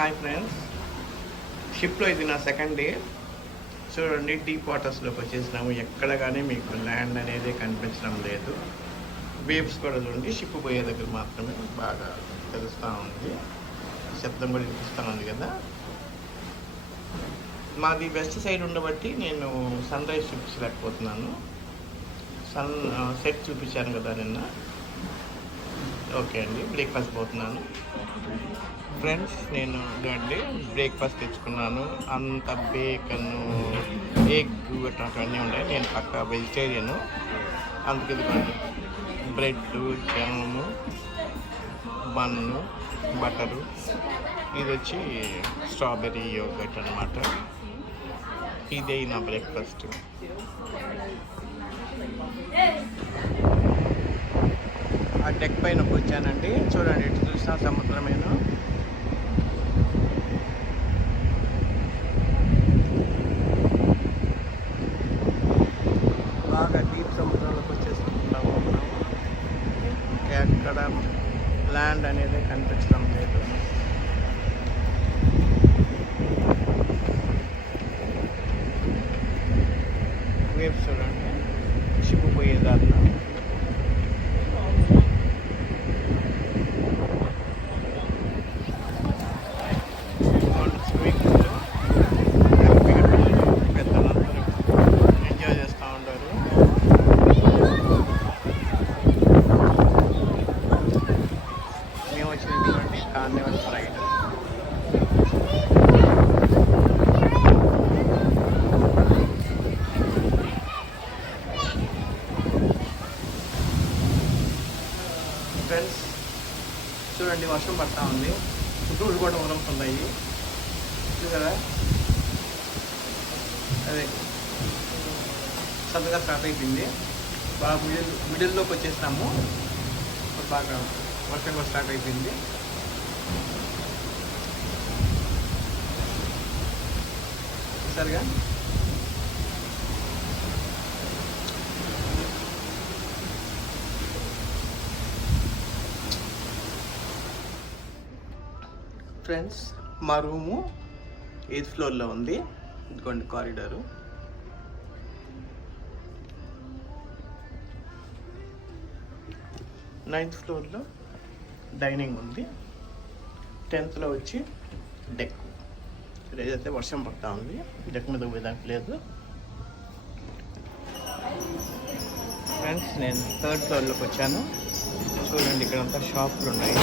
Hi friends, షిప్లో ఇది నా సెకండ్ డే. చూడండి, డీప్ వాటర్స్లోకి వచ్చేసినాము. ఎక్కడ కానీ మీకు ల్యాండ్ అనేది కనిపించడం లేదు. వేవ్స్ కూడా చూడండి, షిప్ పోయే దగ్గర మాత్రమే బాగా తెలుస్తూ ఉంది. శబ్దం కూడా వినిపిస్తూ ఉంది కదా. మాది వెస్ట్ సైడ్ ఉండబట్టి నేను సన్ రైజ్ చూపించలేకపోతున్నాను. సెట్ చూపించాను కదా నిన్న. ఓకే అండి, బ్రేక్ఫాస్ట్ పోతున్నాను ఫ్రెండ్స్. నేను ఇదండి బ్రేక్ఫాస్ట్ తెచ్చుకున్నాను. అంత బేకన్, ఎగ్ అట్లాంటివన్నీ ఉన్నాయి. నేను పక్కా వెజిటేరియను, అందుకు ఇదిగోండి బ్రెడ్, జాము, బన్ను, బటరు. ఇది వచ్చి స్ట్రాబెర్రీ యోగర్ట్ అనమాట. ఇదే నా బ్రేక్ఫాస్ట్. ఆ డెక్ పైన వచ్చానండి. చూడండి, ఇటు చూసిన సముద్రమైన బాగా డీప్ సముద్రంలోకి వచ్చేసుకుంటున్నాము. ఎక్కడ ల్యాండ్ అనేది కనిపించడం లేదు. వేవ్స్ చూడండి, షిప్ పోయే దారిలో. ఎంజాయ్ చేస్తూ ఉంటారు. మేము వచ్చింది చూడండి కార్నివల్ రైడ్. ఫ్రెండ్స్ చూడండి, వర్షం పడతా ఉంది. చుట్టూరు కూడా ఉరుముతున్నాయి చూసారా. అదే సన్నగా స్టార్ట్ అయిపోయింది. బాగా మిడిల్లోకి వచ్చేసినాము. బాగా వర్షం కూడా స్టార్ట్ అయిపోయింది. సరిగా ఫ్రెండ్స్, మా రూము 8th ఫ్లోర్లో ఉంది. ఇదిగోండి కారిడారు. నైన్త్ ఫ్లోర్లో డైనింగ్ ఉంది. 10th వచ్చి డెక్. ఏదైతే వర్షం పడతా ఉంది, డెక్ మీద పోయేదానికి లేదు. ఫ్రెండ్స్, నేను 3rd ఫ్లోర్లోకి వచ్చాను. చూడండి, ఇక్కడంతా షాపులు ఉన్నాయి.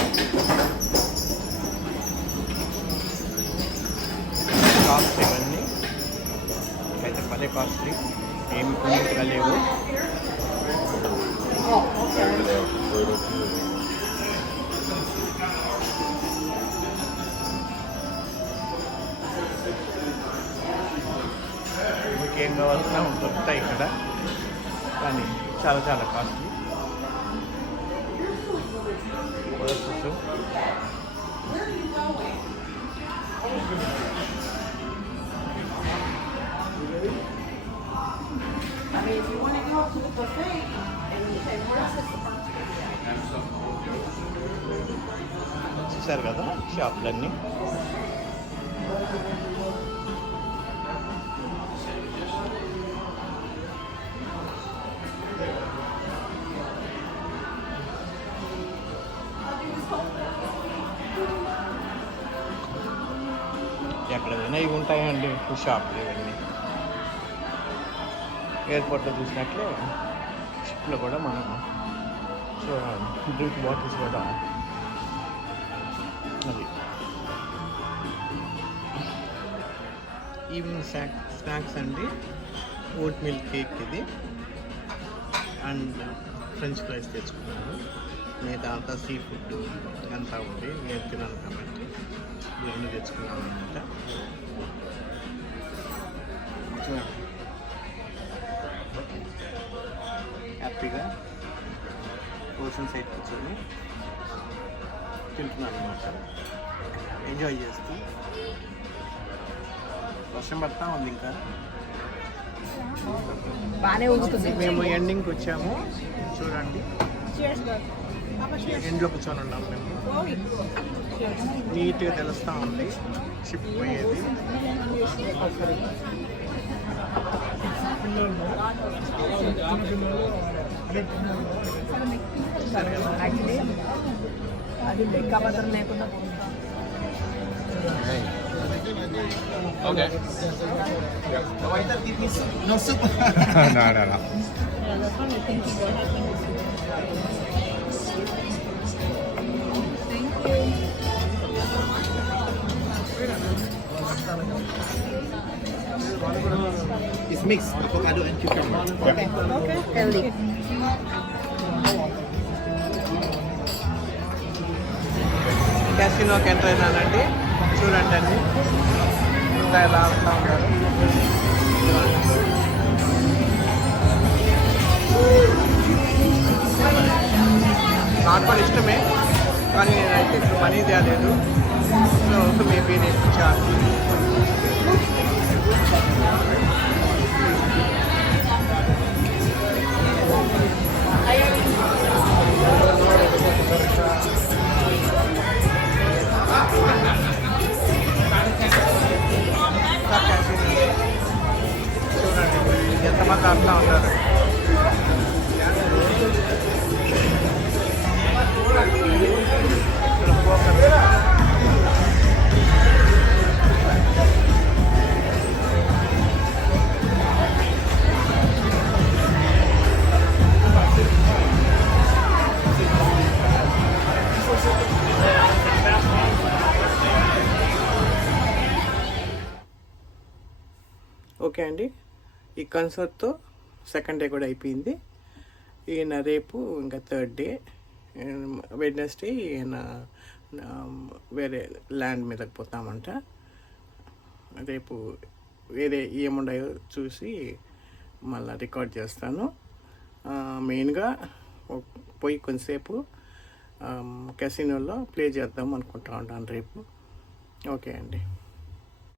షాప్స్ ఇవన్నీ అయితే భలే కాస్ట్లీ, ఏమి కొన్నింటిగా లేవు. మీకు ఏం కావాలన్నా దొరుకుతాయి ఇక్కడ, కానీ చాలా చాలా కాస్ట్లీ. చూసారు కదా షాపులన్నీ. ఎక్కడైనా ఇవి ఉంటాయండి షాపులు ఇవన్నీ. ఎయిర్పోర్ట్లో చూసినట్లే షిప్లో కూడా మనం డ్రింక్ బాటిల్స్ కూడా అది. ఈవినింగ్ స్నాక్స్ అండి. ఓట్ మిల్క్ కేక్ ఇది అండ్ ఫ్రెంచ్ ఫ్రైస్ తెచ్చుకున్నాను. మిగతా అంతా సీ ఫుడ్ అంతా ఉంది. నేను తిన్నాను కాబట్టి ఇవన్నీ తెచ్చుకున్నాను అనమాట. హ్యాపీగా ఓషన్ సైడ్ కూర్చొని తింటున్నాను అనమాట, ఎంజాయ్ చేస్తూ. వర్షం పడతా ఉంది ఇంకా. బాగానే ఊగుతుంది. మేము ఎండింగ్కి వచ్చాము చూడండి. ఎండ్లో కూర్చొని ఉన్నాము మేము. నీట్గా తెలుస్తూ ఉంది షిప్ పోయేది. అది లెక్క పత్రం లేకుండా Okay. No soup. No. It's mixed avocado and cucumber. Okay. Healthy. క్యాసినోకి ఎంటర్ అయినానండి. చూడండి అండి ఇంకా ఎలా ఆడుతూ ఉంటారు. నాకు కూడా ఇష్టమే, కానీ నేనైతే ఇప్పుడు మనీ తేలేదు. సో మేబీ నేను చాలు. చూడండి ఎంతమంది ఆడుతూ ఉంటారు. ఓకే అండి, ఈ కన్సర్ట్తో సెకండ్ డే కూడా అయిపోయింది. ఈయన రేపు ఇంకా థర్డ్ డే, వెడ్నెస్డే ఈయన వేరే ల్యాండ్ మీదకి పోతామంట. రేపు వేరే ఏముండాయో చూసి మళ్ళీ రికార్డ్ చేస్తాను. మెయిన్గా పోయి కొంతసేపు కెసినోలో ప్లే చేద్దాం అనుకుంటా ఉంటాను రేపు. ఓకే అండి.